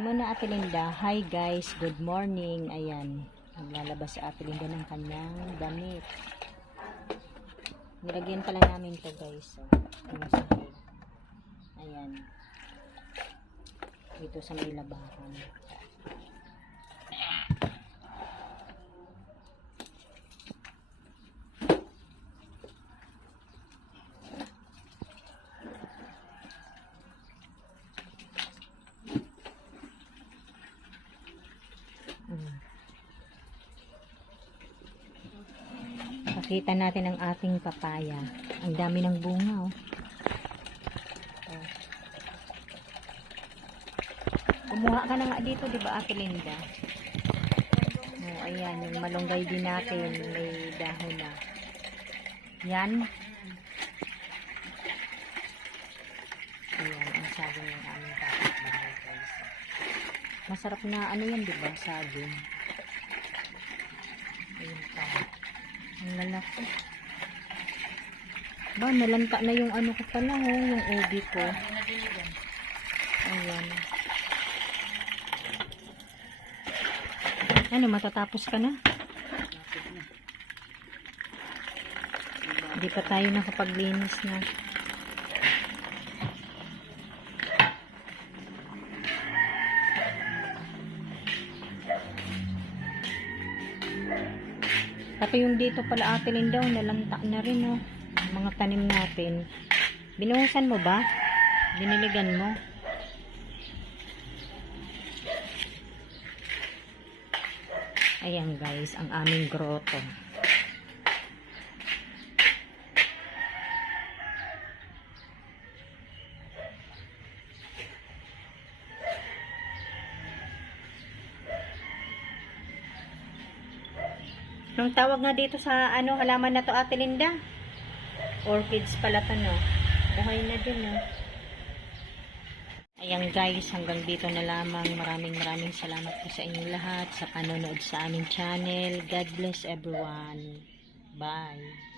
Hi muna Ate Linda. Hi guys, good morning. Ayan, naglalabas si Ate Linda ng kanyang damit. Nilagyan pala namin to guys. So, yung sahig. Ayan. Dito sa may labahan. Pakita natin ang ating papaya. Ang dami ng bunga, oh. Kumuha ka na nga dito, di ba, Ate Linda? Oh, ayan, yung malunggay din natin. May dahon na. Yan. Ayan, ang saging ng aming kapitbahay, guys. Masarap na, ano yan, di ba, saging. Ayan pa. Ang lalaki. Ba, nalanta na yung ano ko pala, oh, yung ubi ko. Ayan. Ano, matatapos ka na? Hindi pa tayo nakapaglinis na. Pati yung dito pala Ate Linda, nalanta na rin, oh. Mga tanim natin. Binuhusan mo ba? Biniligan mo? Ayan guys, ang aming grotto. Anong tawag nga dito sa ano halaman na to Ate Linda? Orchids pala to, no? Buhay na din, no? Ayan guys, hanggang dito na lamang. Maraming salamat po sa inyong lahat sa panonood sa aming channel. God bless everyone. Bye.